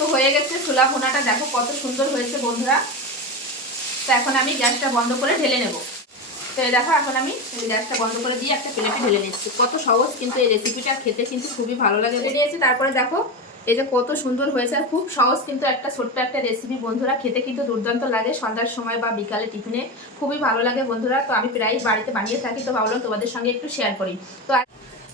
তো হয়ে গেছে ছোলা ভুনাটা। দেখো কত সুন্দর হয়েছে বন্ধুরা। তো এখন আমি গ্যাসটা বন্ধ করে ঢেলে নেব। তো দেখো, এখন আমি গ্যাসটা বন্ধ করে দিয়ে একটা প্লেটে ঢেলে নিচ্ছি। কত সহজ কিন্তু এই রেসিপিটা খেতে কিন্তু খুবই ভালো লাগে। নিয়েছি তারপরে দেখো এই যে কত সুন্দর হয়েছে। আর খুব সহজ কিন্তু একটা ছোট্ট একটা রেসিপি বন্ধুরা। খেতে কিন্তু দুর্দান্ত লাগে সন্ধ্যার সময় বা বিকালে টিফিনে। খুবই ভালো লাগে বন্ধুরা। তো আমি প্রায় বাড়িতে বানিয়ে থাকি। তো ভাবলাম তোমাদের সঙ্গে একটু শেয়ার করি। তো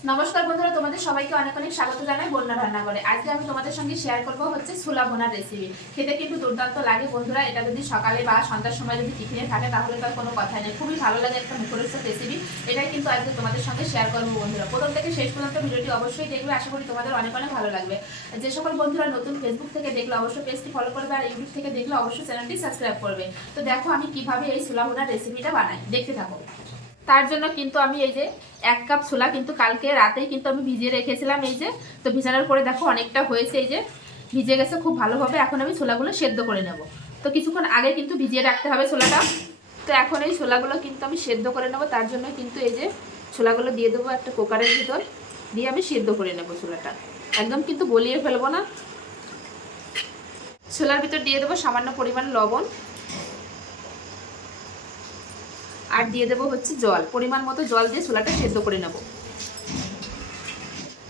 নমস্কার বন্ধুরা, তোমাদের সবাইকে অনেক অনেক স্বাগত জানাই বন্যা রান্না করে আজকে আমি তোমাদের সঙ্গে শেয়ার করব হচ্ছে ছোলা বোনার রেসিপি খেতে কিন্তু দুর্দান্ত লাগে বন্ধুরা, এটা যদি সকালে বা সন্ধ্যার সময় যদি টিফিনে থাকে, তাহলে তার কোনো কথা নেই। খুবই ভালো লাগে একটা মুখরোচক রেসিপি এটাই কিন্তু আজকে তোমাদের সঙ্গে শেয়ার করব বন্ধুরা। প্রথম থেকে শেষ পর্যন্ত ভিডিওটি অবশ্যই দেখবে, আশা করি তোমাদের অনেক অনেক ভালো লাগবে। যে সকল বন্ধুরা নতুন ফেসবুক থেকে দেখলে অবশ্যই পেজটি ফলো করবে আর ইউটিউব থেকে দেখলে অবশ্যই চ্যানেলটি সাবস্ক্রাইব করবে। তো দেখো আমি কীভাবে এই ছোলা বোনার রেসিপিটা বানাই। দেখতে থাকো। তার জন্য কিন্তু আমি এই যে এক কাপ ছোলা কিন্তু কালকে রাতেই কিন্তু আমি ভিজিয়ে রেখেছিলাম এই যে। তো ভিজানোর পরে দেখো অনেকটা হয়েছে এই যে, ভিজে গেছে খুব ভালোভাবে। এখন আমি ছোলাগুলো সেদ্ধ করে নেব। তো কিছুক্ষণ আগে কিন্তু ভিজিয়ে রাখতে হবে ছোলাটা। তো এখন এই ছোলাগুলো কিন্তু আমি সেদ্ধ করে নেব। তার জন্য কিন্তু এই যে ছোলাগুলো দিয়ে দেবো একটা কুকারের ভিতর। দিয়ে আমি সেদ্ধ করে নেব ছোলাটা। একদম কিন্তু গলিয়ে ফেলব না। ছোলার ভিতর দিয়ে দেবো সামান্য পরিমাণ লবণ। আর দিয়ে দেবো হচ্ছে জল। পরিমাণ মতো জল দিয়ে ছোলাটা সেদ্ধ করে নেব।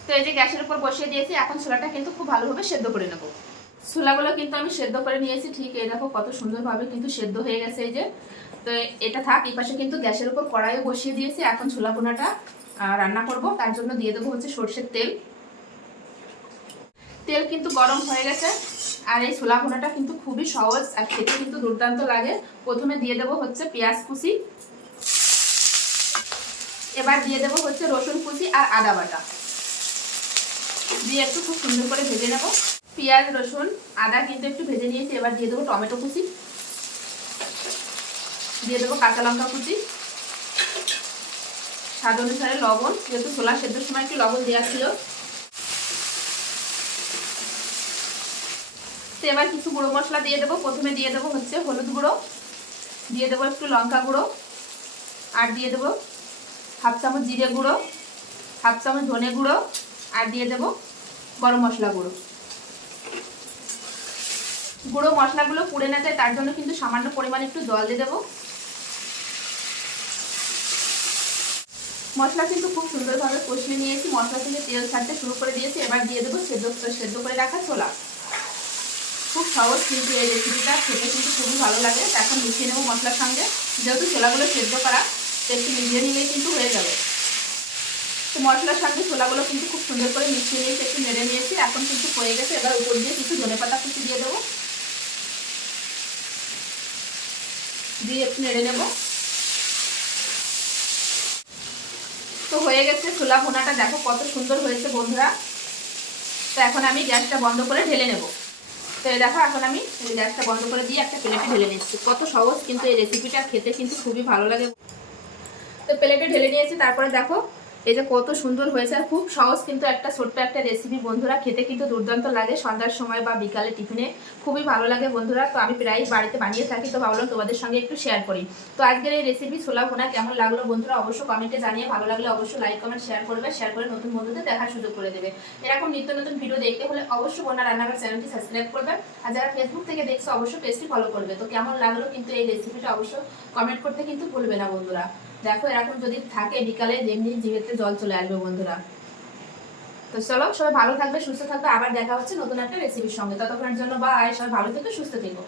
তো এই যে গ্যাসের উপর বসিয়ে দিয়েছি, এখন ছোলাটা কিন্তু খুব ভালোভাবে সেদ্ধ করে নেব। ছোলাগুলো কিন্তু আমি সেদ্ধ করে নিয়েছি, ঠিক এই দেখো কত সুন্দরভাবে কিন্তু সেদ্ধ হয়ে গেছে এই যে। তো এটা থাক, এই পাশে কিন্তু গ্যাসের উপর কড়াইও বসিয়ে দিয়েছি, এখন ছোলা বোনাটা রান্না করব। তার জন্য দিয়ে দেবো হচ্ছে সর্ষের তেল। তেল কিন্তু গরম হয়ে গেছে, আর এই ছোলা ভুনাটা কিন্তু খুবই সহজ আর খেতে কিন্তু দুর্দান্ত লাগে। প্রথমে দিয়ে দেবো হচ্ছে পেঁয়াজ কুচি এবার দিয়ে দেবো হচ্ছে রসুন কুচি আর আদা বাটা। দিয়ে একটু খুব সুন্দর করে ভেজে নেব। পেঁয়াজ, রসুন, আদা কিন্তু একটু ভেজে নিয়েছি, এবার দিয়ে দেবো টমেটো কুচি। দিয়ে দেবো কাঁচা লঙ্কা কুচি। স্বাদ অনুসারে লবণ, যেহেতু ছোলা সেদ্ধর সময় একটু লবণ দেওয়া ছিল। তো এবার কিছু গুঁড়ো মশলা দিয়ে দেবো। প্রথমে দিয়ে দেবো হচ্ছে হলুদ গুঁড়ো। দিয়ে দেবো একটু লঙ্কা গুঁড়ো। আর দিয়ে দেবো হাফ চামচ জিরে গুঁড়ো, হাফ চামচ ধনে গুঁড়ো, আর দিয়ে দেবো গরম মশলা গুঁড়ো। গুঁড়ো মশলাগুলো পুড়ে না যায় তার জন্য কিন্তু সামান্য পরিমাণে একটু জল দিয়ে দেবো। মশলা কিন্তু খুব সুন্দরভাবে কষিয়ে নিয়েছি, মশলা থেকে তেল ছাড়তে শুরু করে দিয়েছি। এবার দিয়ে দেবো সেদ্ধ সেদ্ধ করে রাখা ছোলা। খুব সহজ কিন্তু এই রেসিপিটা খেতে কিন্তু খুবই ভালো লাগে। এখন মিশিয়ে নেব মশলার সঙ্গে। যেহেতু ছোলাগুলো সেদ্ধ করা একটু মিশিয়ে নিলেই কিন্তু হয়ে যাবে। তো মশলার সঙ্গে ছোলাগুলো কিন্তু খুব সুন্দর করে মিশিয়ে নিয়েছি, একটু নেড়ে নিয়েছি, এখন কিন্তু হয়ে গেছে। এবার উপর দিয়ে কিছু ধনে পাতা কুচি দিয়ে দেবো। দিয়ে একটু নেড়ে নেব। তো হয়ে গেছে ছোলা ভুনাটা, দেখো কত সুন্দর হয়েছে বন্ধুরা। তো এখন আমি গ্যাসটা বন্ধ করে ঢেলে নেব। তো এই দেখো, এখন আমি গ্যাসটা বন্ধ করে দিয়ে একটা প্লেটে ঢেলে নিচ্ছি। কত সহজ কিন্তু এই রেসিপিটা খেতে কিন্তু খুবই ভালো লাগে। তো প্লেটে ঢেলে নিয়েছি, তারপরে দেখো এই যে কত সুন্দর হয়েছে আর খুব সহজ কিন্তু একটা ছোট্ট একটা রেসিপি বন্ধুরা, খেতে কিন্তু দুর্দান্ত লাগে সন্ধ্যার সময় বা বিকালে টিফিনে খুবই ভালো লাগে বন্ধুরা, তো আমি প্রায় বাড়িতে বানিয়ে থাকি, তো ভাবলাম তোমাদের সঙ্গে একটু শেয়ার করি। তো আজকের এই রেসিপি ছোলা ভোনা কেমন লাগল বন্ধুরা অবশ্যই কমেন্টে জানিয়ে ভালো লাগলে অবশ্যই লাইক কমেন্ট শেয়ার করবে শেয়ার করে নতুন বন্ধুদের দেখার সুযোগ করে দেবে। এরকম নিত্য নতুন ভিডিও দেখতে হলে অবশ্যই বোনা রান্নাঘর চ্যানেলটি সাবস্ক্রাইব করবে আর যারা ফেসবুক থেকে দেখছ অবশ্যই পেজটি ফলো করবে। তো কেমন লাগল কিন্তু এই রেসিপিটা অবশ্যই কমেন্ট করতে কিন্তু ভুলবে না বন্ধুরা। দেখো, এরকম যদি থাকে বিকালে, যেমনি জিভেতে জল চলে আসবে বন্ধুরা। তো চলো, সবাই ভালো থাকবে, সুস্থ থাকবে। আবার দেখা হচ্ছে নতুন একটা রেসিপির সঙ্গে। ততক্ষণের জন্য বা সবাই ভালো থেকো, সুস্থ থেকো।